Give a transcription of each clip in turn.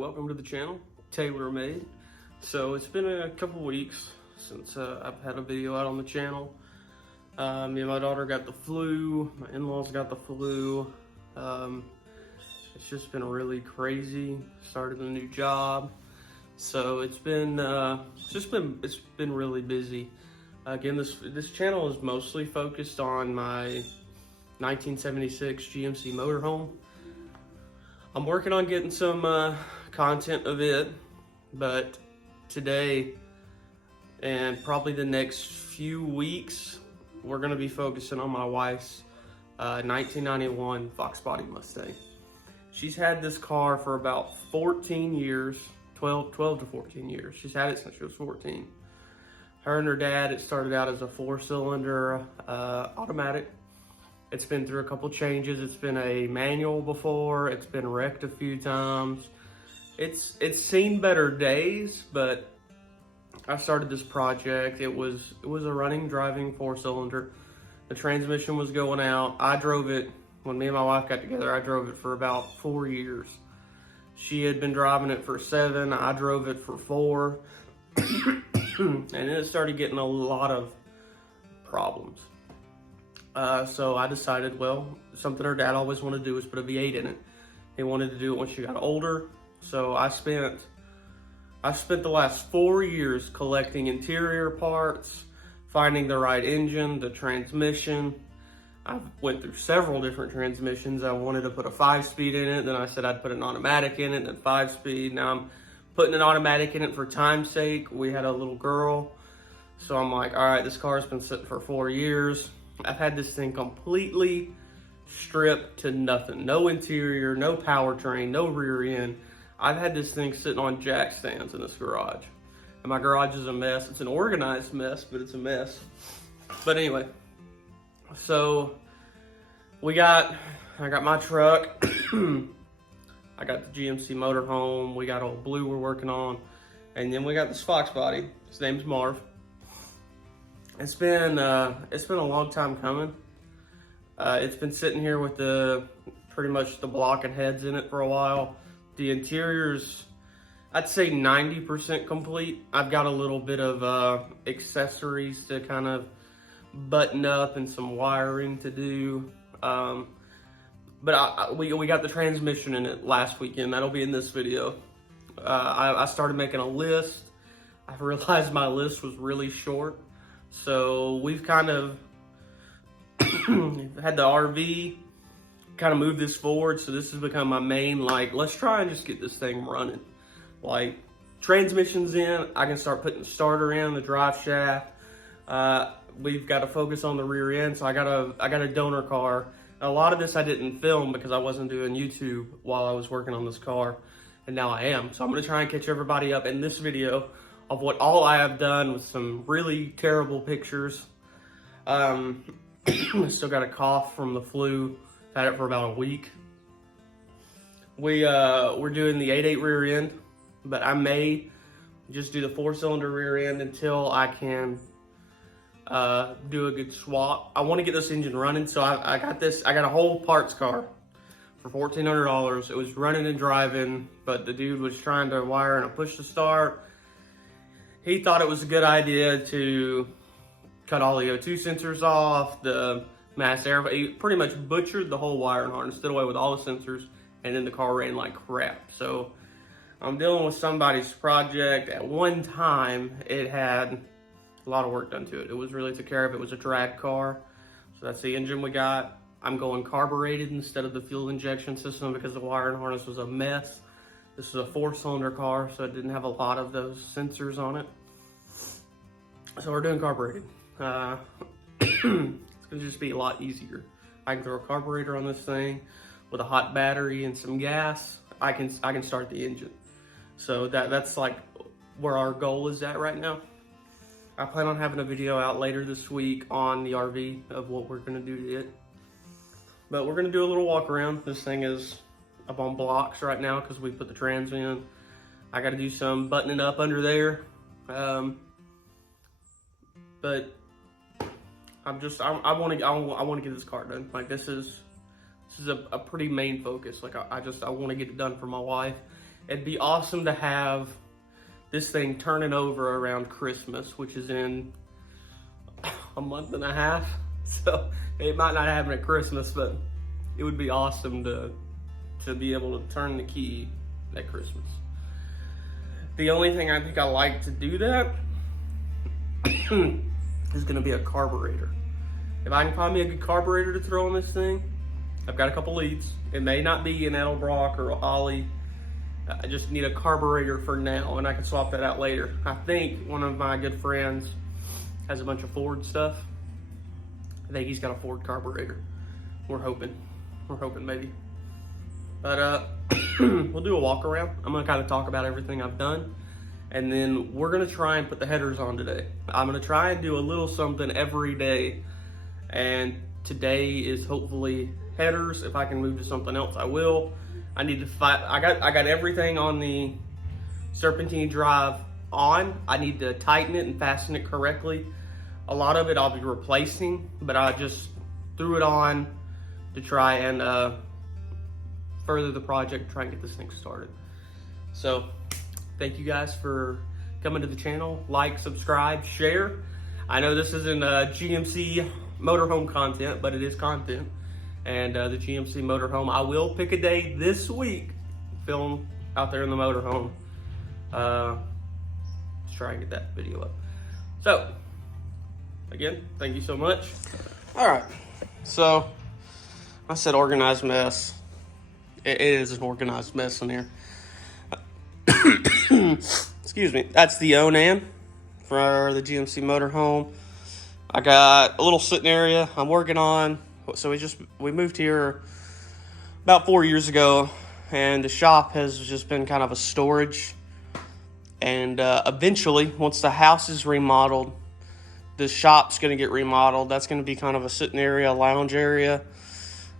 Welcome to the channel, Taylor Made. So it's been a couple weeks since I've had a video out on the channel. Me and my daughter got the flu, my in-laws got the flu. It's just been really crazy. Started a new job, so it's been really busy. Again, this channel is mostly focused on my 1976 GMC motorhome. I'm working on getting some content of it, but today and probably the next few weeks, we're gonna be focusing on my wife's 1991 Fox Body Mustang. She's had this car for about 14 years, 12 to 14 years. She's had it since she was 14. Her and her dad, it started out as a 4-cylinder automatic. It's been through a couple changes. It's been a manual before. It's been wrecked a few times. It's seen better days, but I started this project. It was a running, driving 4-cylinder. The transmission was going out. I drove it, when me and my wife got together, I drove it for about 4 years. She had been driving it for 7. I drove it for 4. And then it started getting a lot of problems. So I decided, well, something her dad always wanted to do was put a V8 in it. He wanted to do it when she got older. So I spent the last 4 years collecting interior parts, finding the right engine, the transmission. I went through several different transmissions. I wanted to put a 5-speed in it. Then I said I'd put an automatic in it, then 5-speed. Now I'm putting an automatic in it for time's sake. We had a little girl. So I'm like, all right, this car's been sitting for 4 years. I've had this thing completely stripped to nothing. No interior, no powertrain, no rear end. I've had this thing sitting on jack stands in this garage. And my garage is a mess. It's an organized mess, but it's a mess. But anyway, so I got my truck. I got the GMC motorhome. We got old Blue we're working on. And then we got this Fox body. His name's Marv. It's been a long time coming. It's been sitting here with pretty much the block and heads in it for a while. The interior's, I'd say 90% complete. I've got a little bit of accessories to kind of button up and some wiring to do. But we got the transmission in it last weekend. That'll be in this video. I started making a list. I realized my list was really short. So we've kind of had the RV kind of move this forward. So this has become my main, like, let's try and just get this thing running. Like, transmission's in, I can start putting the starter in, the drive shaft. We've got to focus on the rear end. So I got a donor car. A lot of this I didn't film because I wasn't doing YouTube while I was working on this car. And now I am. So I'm going to try and catch everybody up in this video of what all I have done with some really terrible pictures. Still got a cough from the flu. Had it for about a week. We're doing the 8.8 rear end, but I may just do the 4-cylinder rear end until I can do a good swap. I want to get this engine running, so I got a whole parts car for $1,400. It was running and driving, but the dude was trying to wire in a push to start. He thought it was a good idea to cut all the O2 sensors off, the mass air. He pretty much butchered the whole wiring harness, did away with all the sensors, and then the car ran like crap. So I'm dealing with somebody's project. At one time, it had a lot of work done to it. It was really took care of. It was a drag car. So that's the engine we got. I'm going carbureted instead of the fuel injection system because the wiring harness was a mess. This is a 4-cylinder car, so it didn't have a lot of those sensors on it. So we're doing carbureted. It's gonna just be a lot easier. I can throw a carburetor on this thing with a hot battery and some gas. I can start the engine. So that's like where our goal is at right now. I plan on having a video out later this week on the RV of what we're gonna do to it. But we're gonna do a little walk around. This thing is up on blocks right now because we put the trans in. I got to do some buttoning up under there. But I want to get this car done. Like this is a pretty main focus. Like I want to get it done for my wife. it'd be awesome to have this thing turning over around Christmas, which is in a month and a half. So it might not happen at Christmas, but it would be awesome to be able to turn the key at Christmas. The only thing I think I like to do that is gonna be a carburetor. If I can find me a good carburetor to throw on this thing, I've got a couple leads. It may not be an Edelbrock or Ollie. I just need a carburetor for now, and I can swap that out later. I think one of my good friends has a bunch of Ford stuff. I think he's got a Ford carburetor. We're hoping maybe. But we'll do a walk around. I'm gonna kind of talk about everything I've done, and then we're gonna try and put the headers on today. I'm gonna try and do a little something every day, and today is hopefully headers. If I can move to something else, I will. I need to fight. I got everything on the Serpentine drive on. I need to tighten it and fasten it correctly. A lot of it I'll be replacing, but I just threw it on to try and further the project, try and get this thing started. So thank you guys for coming to the channel. Like, subscribe, share. I know this isn't GMC motorhome content, but it is content. And the GMC motorhome, I will pick a day this week, film out there in the motorhome. Let's try and get that video up. So, again, thank you so much. All right, so I said organized mess. It is an organized mess in here. Excuse me. That's the Onan for the GMC motorhome. I got a little sitting area I'm working on. So we moved here about 4 years ago, and the shop has just been kind of a storage. And eventually, once the house is remodeled, the shop's going to get remodeled. That's going to be kind of a sitting area, a lounge area.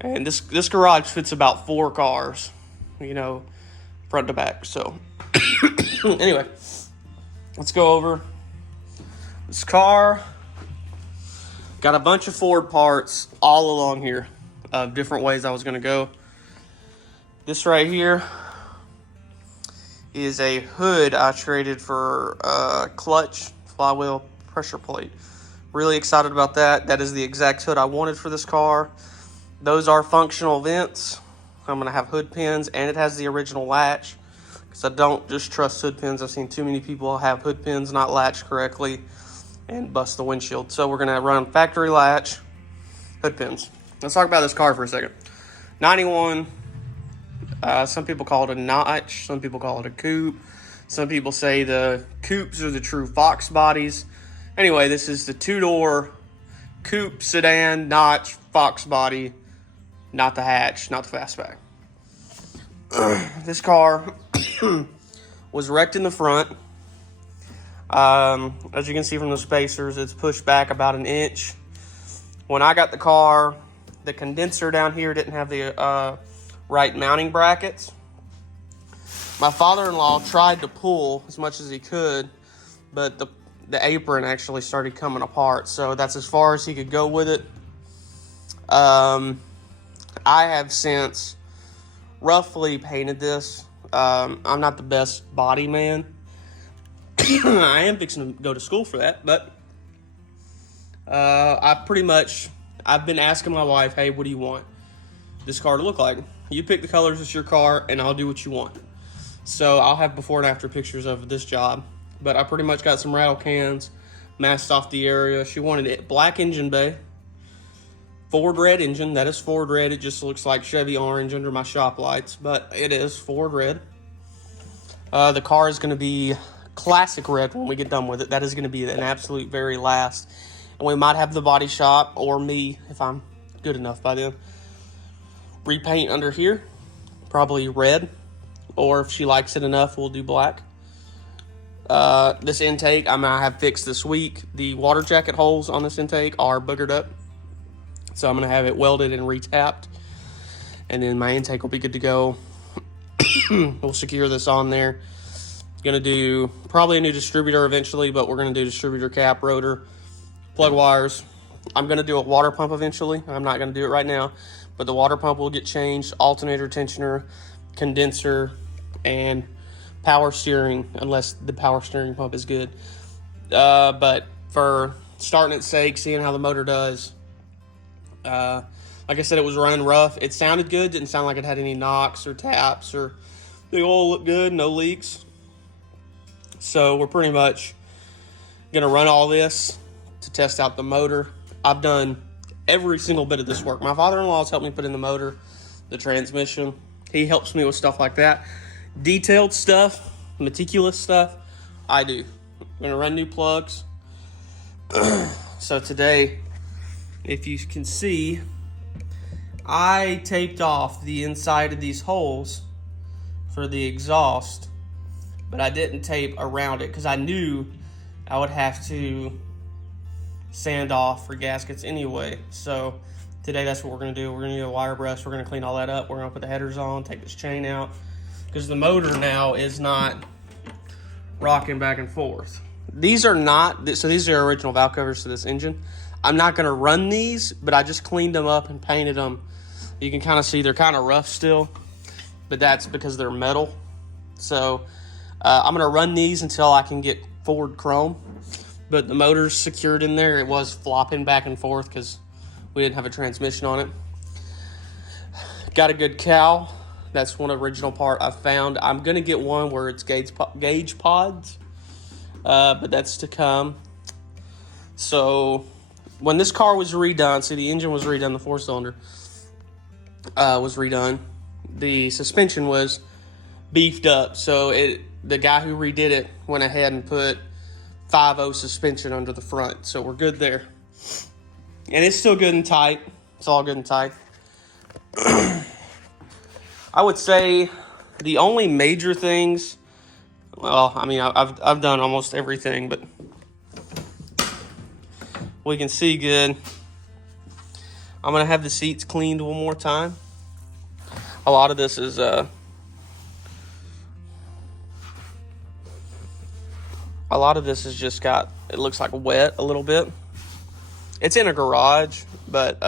And this garage fits about 4 cars, you know, front to back. So anyway, let's go over this car. Got a bunch of Ford parts all along here of different ways I was going to go. This right here is a hood I traded for a clutch, flywheel, pressure plate. Really excited about that. That is the exact hood I wanted for this car. Those are functional vents. I'm going to have hood pins, and it has the original latch, because I don't just trust hood pins. I've seen too many people have hood pins not latched correctly and bust the windshield. So we're going to run factory latch hood pins. Let's talk about this car for a second. 91, some people call it a notch, some people call it a coupe, some people say the coupes are the true Fox bodies. Anyway, this is the 2-door coupe sedan notch Fox body, not the hatch, not the fastback. This car was wrecked in the front. As you can see from the spacers, it's pushed back about 1 inch. When I got the car, the condenser down here didn't have the right mounting brackets. My father-in-law tried to pull as much as he could, but the apron actually started coming apart, so that's as far as he could go with it. I have since roughly painted this. I'm not the best body man. I am fixing to go to school for that, but I've been asking my wife, hey, what do you want this car to look like? You pick the colors, it's your car, and I'll do what you want. So I'll have before and after pictures of this job, but I pretty much got some rattle cans, masked off the area. She wanted it black engine bay, Ford red engine. That is Ford red. It just looks like Chevy orange under my shop lights, but it is Ford red. The car is going to be classic red when we get done with it. That is going to be an absolute very last. And we might have the body shop, or me, if I'm good enough by then, repaint under here, probably red, or if she likes it enough, we'll do black. This intake I'm gonna have fixed this week. The water jacket holes on this intake are boogered up, so I'm gonna have it welded and retapped, and then my intake will be good to go. We'll secure this on there. Gonna do probably a new distributor eventually, but we're gonna do distributor cap, rotor, plug wires. I'm gonna do a water pump eventually. I'm not gonna do it right now, but the water pump will get changed, alternator, tensioner, condenser, and power steering unless the power steering pump is good. But for starting its sake, seeing how the motor does, like I said, it was running rough. It sounded good. Didn't sound like it had any knocks or taps, or the oil looked good, no leaks. So we're pretty much going to run all this to test out the motor. I've done every single bit of this work. My father-in-law has helped me put in the motor, the transmission. He helps me with stuff like that. Detailed stuff, meticulous stuff, I do. I'm going to run new plugs. So today, if you can see, I taped off the inside of these holes for the exhaust, but I didn't tape around it because I knew I would have to sand off for gaskets anyway. So today that's what we're going to do. We're going to do a wire brush. We're going to clean all that up. We're going to put the headers on, take this chain out, because the motor now is not rocking back and forth. These are not, so these are original valve covers to this engine. I'm not going to run these, but I just cleaned them up and painted them. You can kind of see they're kind of rough still, but that's because they're metal. So I'm going to run these until I can get forward chrome, but the motor's secured in there. It was flopping back and forth because we didn't have a transmission on it. Got a good cowl. That's one original part I found. I'm going to get one where it's gauge pods, but that's to come. So when this car was redone, see, the engine was redone, the 4-cylinder was redone. The suspension was beefed up, so the guy who redid it went ahead and put 5.0 suspension under the front, so we're good there. And it's still good and tight. It's all good and tight. I would say the only major things, well, I mean, I've done almost everything, but we can see good. I'm going to have the seats cleaned one more time. A lot of this is just got, it looks like wet a little bit. It's in a garage, but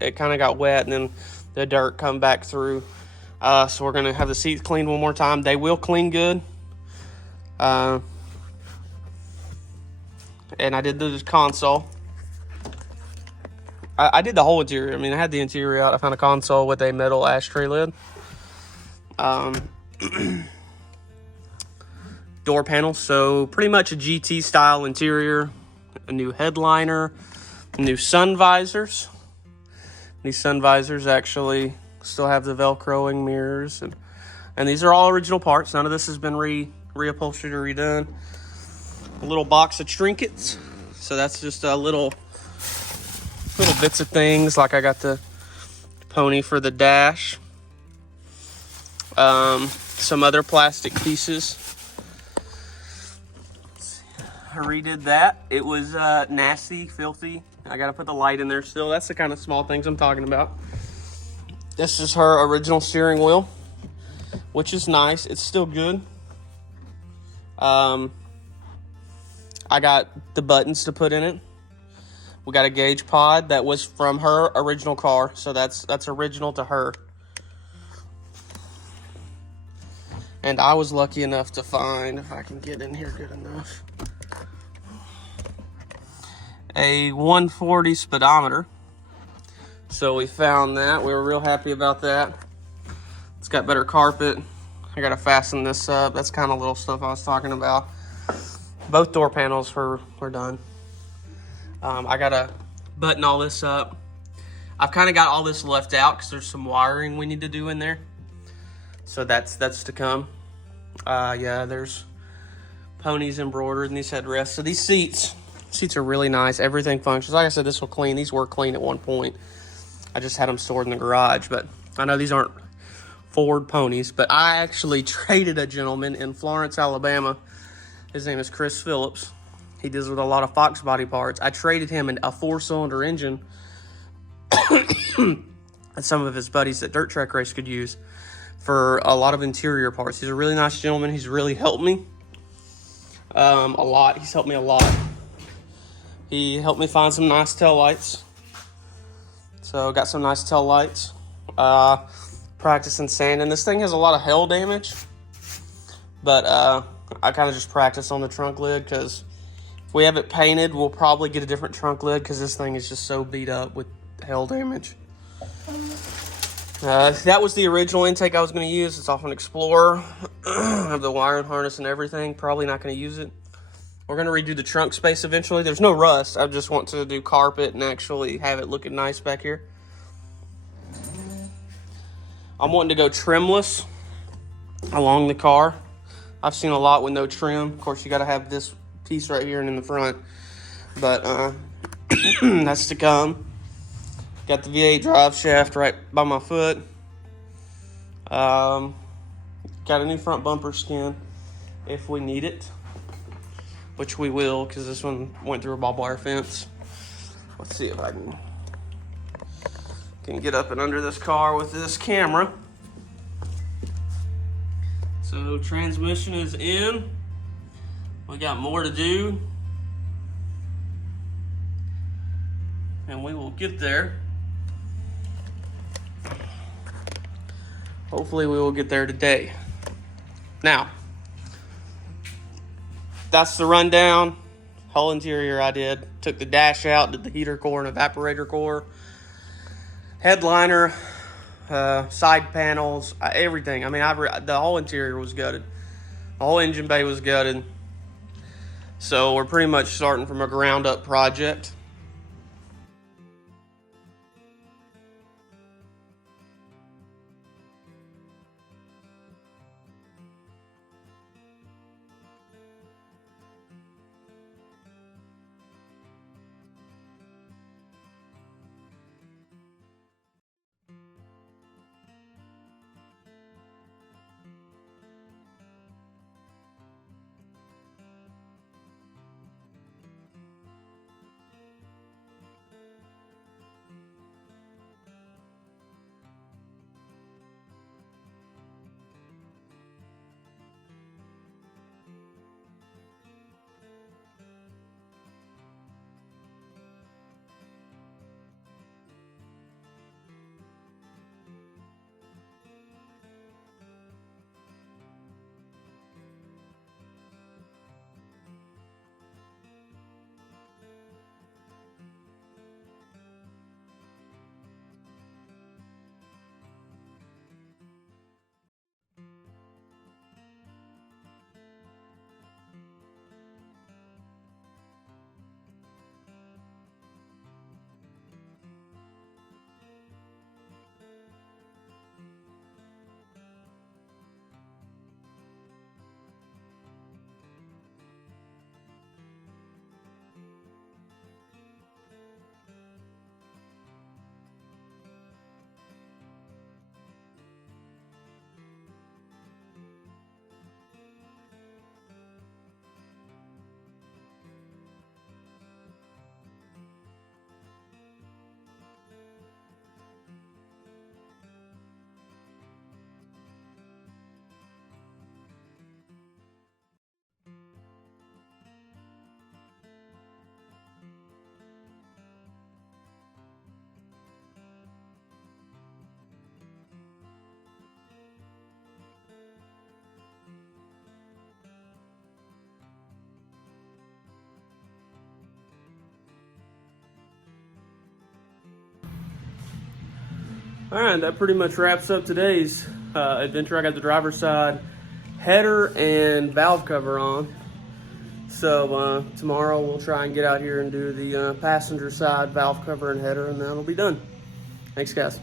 it kind of got wet, and then the dirt come back through. So we're going to have the seats cleaned one more time. They will clean good. And I did the console. I did the whole interior. I mean, I had the interior out. I found a console with a metal ashtray lid. Door panels. So pretty much a GT style interior. A new headliner. New sun visors. These sun visors actually still have the Velcroing mirrors. And these are all original parts. None of this has been reupholstered or redone. A little box of trinkets. So that's just a little bits of things, like I got the pony for the dash, some other plastic pieces. I redid that. It was nasty, filthy. I gotta put the light in there still. That's the kind of small things I'm talking about. This is her original steering wheel, which is nice. It's still good. I got the buttons to put in it. We got a gauge pod that was from her original car, so that's original to her. And I was lucky enough to find, if I can get in here good enough, a 140 speedometer. So we found that. We were real happy about that. It's got better carpet. I gotta fasten this up. That's kind of little stuff I was talking about. Both door panels were done. I gotta button all this up. I've kind of got all this left out because there's some wiring we need to do in there. So that's to come. Yeah, there's ponies embroidered in these headrests. So these seats are really nice. Everything functions. Like I said, this will clean. These were clean at one point. I just had them stored in the garage, but I know these aren't Ford ponies, but I actually traded a gentleman in Florence, Alabama. His name is Chris Phillips. He deals with a lot of Fox body parts. I traded him a 4-cylinder engine and some of his buddies at Dirt Track Race could use for a lot of interior parts. He's a really nice gentleman. He's really helped me a lot. He's helped me a lot. He helped me find some nice tail lights. So got some nice tail lights. Practicing sanding. This thing has a lot of hail damage, But I kind of just practice on the trunk lid because if we have it painted, we'll probably get a different trunk lid because this thing is just so beat up with hail damage. That was the original intake I was going to use. It's off an Explorer. I have the wiring harness and everything. Probably not going to use it. We're going to redo the trunk space eventually. There's no rust. I just want to do carpet and actually have it looking nice back here. I'm wanting to go trimless along the car. I've seen a lot with no trim. Of course, you got to have this piece right here and in the front. But that's to come. Got the V8 drive shaft right by my foot. Got a new front bumper skin if we need it, which we will because this one went through a barbed wire fence. Let's see if I can get up and under this car with this camera. So transmission is in. We got more to do, and we will get there. Hopefully we will get there today. Now, that's the rundown. Whole interior I did. Took the dash out, did the heater core and evaporator core. Headliner, side panels, everything. I mean, the whole interior was gutted. The whole engine bay was gutted. So we're pretty much starting from a ground up project. All right, that pretty much wraps up today's adventure. I got the driver's side header and valve cover on. So tomorrow we'll try and get out here and do the passenger side valve cover and header, and that'll be done. Thanks, guys.